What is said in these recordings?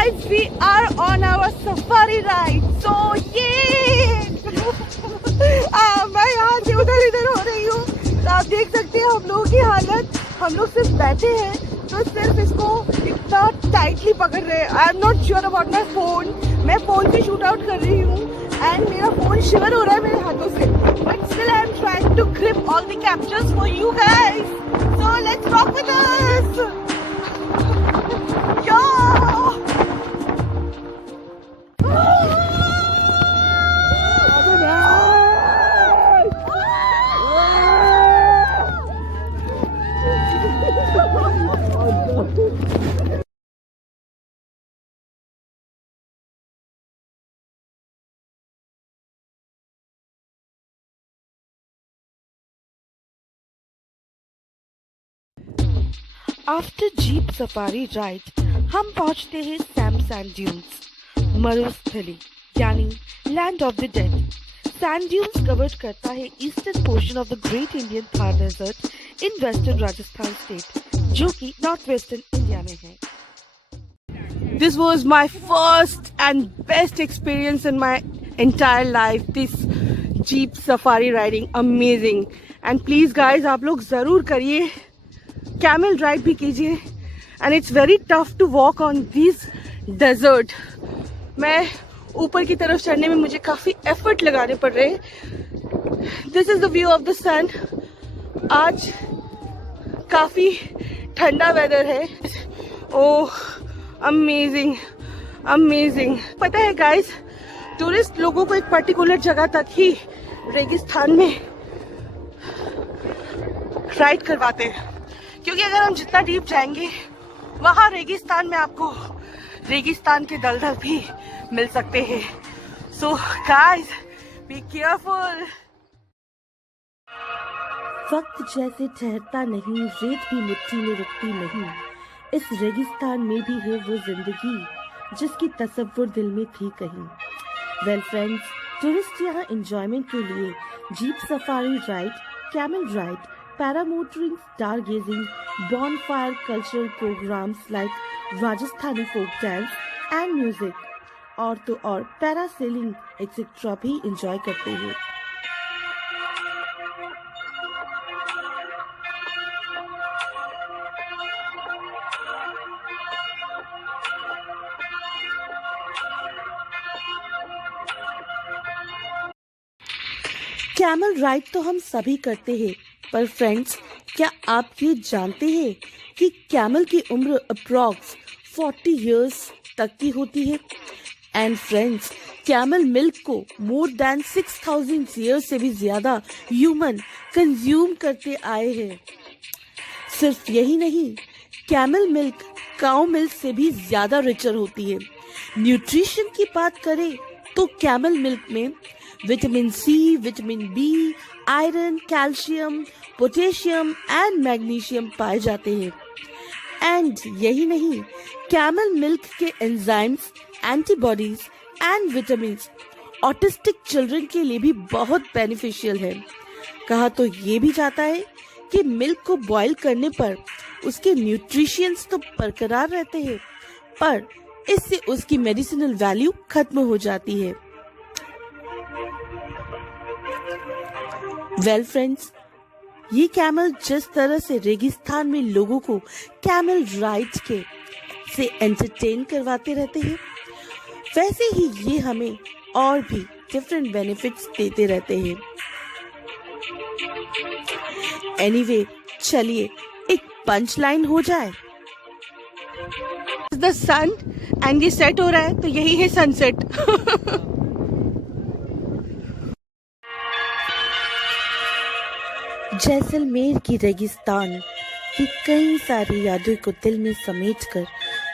guys, we are on our safari ride. So yeah, मैं यहाँ से उधर इधर हो रही हूँ. तो आप देख सकते हैं हम लोगों की हालत. हम लोग सिर्फ बैठे हैं तो सिर्फ इसको इतना टाइटली पकड़ रहे हैं. I am not sure about my phone. मैं फोन से शूट आउट कर रही हूँ एंड मेरा फोन शिवर हो रहा है मेरे हाथों से. But still I am trying to grip all the captures for you guys. So let's rock with us. After jeep safari ride हम पहुंचते हैं सैम सैंड ड्यून्स, मरुस्थली यानी land of the dead. Sand dunes cover करता है eastern portion of the great Indian Thar desert in western Rajasthan state, जो कि north western India में है. This was my first and best experience in my entire life. This jeep safari riding, amazing. And please guys, आप लोग ज़रूर करिए. Camel ride भी कीजिए. And it's very tough to walk on this desert. मैं ऊपर की तरफ चढ़ने में मुझे काफ़ी एफर्ट लगाने पड़ रहे हैं. This is the view of the sun. आज काफ़ी ठंडा वेदर है. Oh amazing amazing. पता है गाइस, टूरिस्ट लोगों को एक पर्टिकुलर जगह तक ही रेगिस्तान में राइड करवाते हैं, क्योंकि अगर हम जितना डीप जाएंगे वहाँ रेगिस्तान में आपको रेगिस्तान के दलदल भी मिल सकते हैं. So guys be careful. वक्त जैसे ठहरता नहीं, रेत भी मिट्टी में रुकती नहीं. इस रेगिस्तान में भी है वो जिंदगी जिसकी तसव्वुर दिल में थी कहीं. वेल फ्रेंड्स, टूरिस्ट यहाँ एंजॉयमेंट के लिए jeep safari ride, camel ride, paramotoring, star gazing, bonfire cultural programs like Rajasthani folk dance and music और तो और पैरासेलिंग एक्सेट्रा भी एंजॉय करते हैं. कैमल राइड तो हम सभी करते हैं, पर फ्रेंड्स क्या आप ये जानते हैं कि कैमल की उम्र अप्रॉक्स 40 इयर्स तक की होती है. एंड फ्रेंड्स, कैमल मिल्क को मोर देन 6000 ईयर्स से भी ज्यादा ह्यूमन कंज्यूम करते आए हैं. सिर्फ यही नहीं, कैमल मिल्क काउ मिल्क से भी ज्यादा रिचर होती है. न्यूट्रिशन की बात करें तो कैमल मिल्क में vitamin C, vitamin B, iron, calcium, potassium and magnesium पाए जाते हैं. एंड यही नहीं, कैमल मिल्क के enzymes, antibodies and vitamin autistic children के लिए भी बहुत बेनिफिशियल है. कहा तो ये भी जाता है कि मिल्क को बॉईल करने पर उसके न्यूट्रिशंस तो बरकरार रहते हैं, पर इससे उसकी मेडिसिनल वैल्यू खत्म हो जाती है. वेल फ्रेंड्स, ये कैमल जिस तरह से रेगिस्तान में लोगों को कैमल राइड के से एंटरटेन करवाते रहते हैं, वैसे ही ये हमें और भी डिफरेंट बेनिफिट्स देते रहते हैं. एनीवे, चलिए एक पंच लाइन हो जाए. द सन एंड ये सेट हो रहा है, तो यही है सनसेट. जैसलमेर की रेगिस्तान की कई सारी यादों को दिल में समेटकर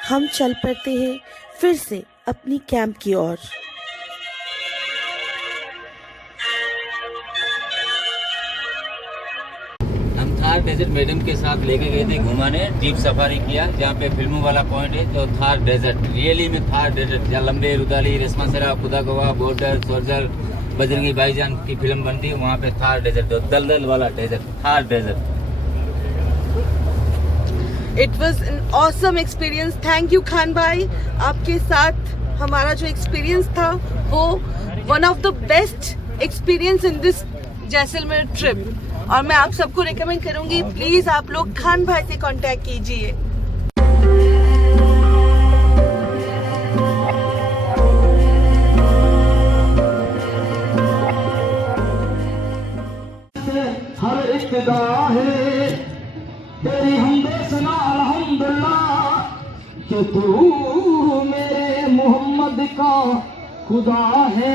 हम चल पड़ते हैं फिर से अपनी कैंप की ओर. हम थार डेजर्ट मैडम के साथ लेके गए थे घुमाने. जीप सफारी किया जहाँ पे फिल्मों वाला पॉइंट है, तो थार डेजर्ट रियली में थार डेजर्ट जहाँ लंबे रुदाली, रेशमासरा, खुदा गवा, बॉर्डर, सोल्जर, बजरंगी भाईजान की फिल्म बनती है, वहाँ पे थार डेजर्ट, दलदल वाला desert, Thar desert. It was an awesome experience. Thank you Khan भाई, आपके साथ हमारा जो एक्सपीरियंस था वो one of the best experience in this Jaisalmer trip. और मैं आप सबको रिकमेंड करूंगी, प्लीज आप लोग खान भाई से कांटेक्ट कीजिए। हर इब्तिदा है तेरी हमदे सना अल्हम्दुलिल्लाह कि तू मेरे मोहम्मद का खुदा है।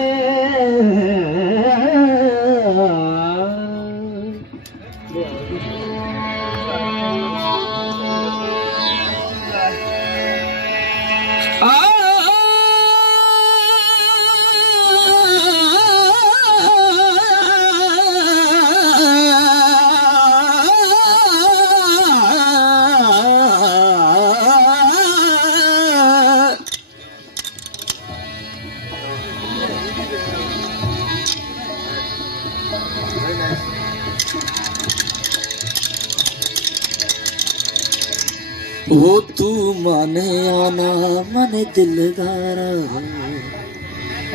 वो तू माने आना मने दिलदारा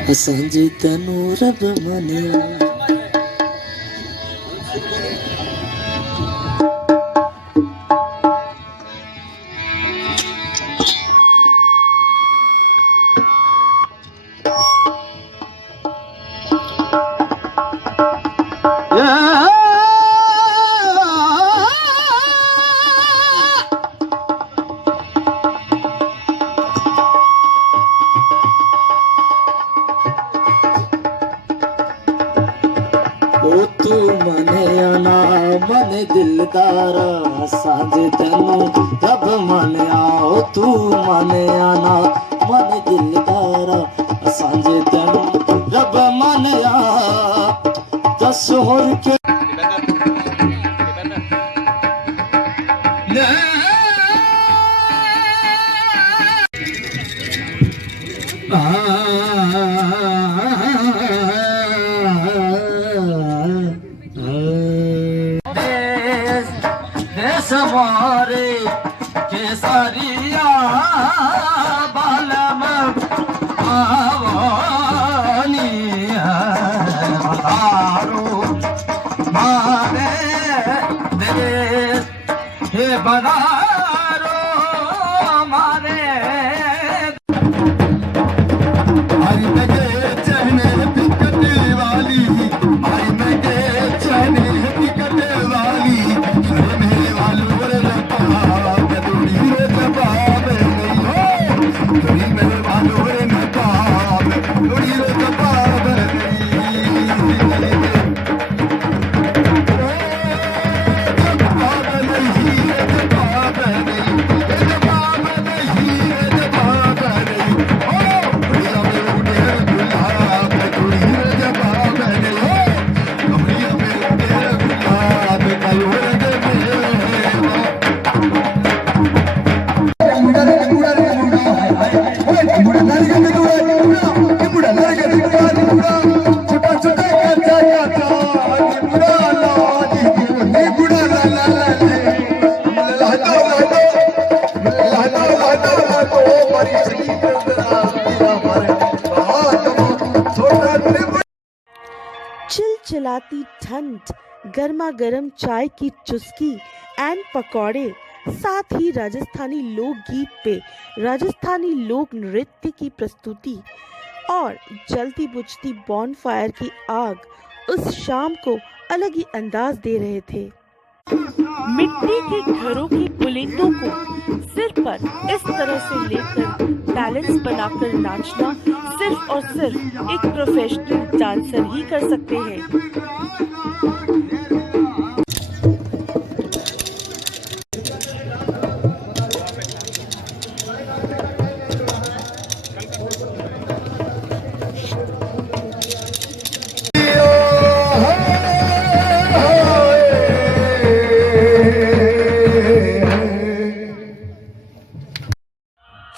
असांजे तनू रब मने। ओ तू मने आना मने दिलदारा साझे तनु रब मनिया। ओ तू मने आना मने दिलदारा साझे तनु रब मनिया। दस होर के सवारे केसरिया बालम आवानी बधारो मारे देश हे बधारो मारे। आई लगे चहने टिकट वाली, आई लगे चहने टिकट वाली। मेरे वालों रे नकाब दूरी रे जवाब नहीं हो, दूरी मेरे वालों रे नकाब दूरी रे जवाब नहीं। चिलचिलाती ठंड, गर्मा गर्म चाय की चुस्की एंड पकौड़े, साथ ही राजस्थानी लोकगीत पे राजस्थानी लोक नृत्य की प्रस्तुति और जलती बुझती बॉनफायर की आग उस शाम को अलग ही अंदाज दे रहे थे। मिट्टी के घरों की बुलंदों को सिर पर इस तरह से लेकर बैलेंस बनाकर नाचना सिर्फ और सिर्फ एक प्रोफेशनल डांसर ही कर सकते हैं।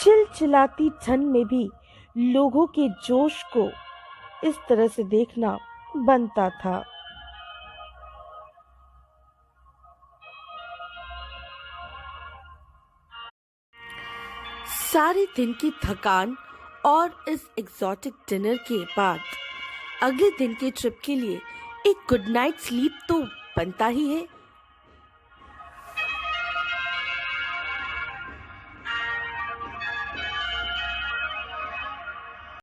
चिलचिलाती ठंड में भी लोगों के जोश को इस तरह से देखना बनता था। सारे दिन की थकान और इस एग्जॉटिक डिनर के बाद अगले दिन के ट्रिप के लिए एक गुड नाइट स्लीप तो बनता ही है।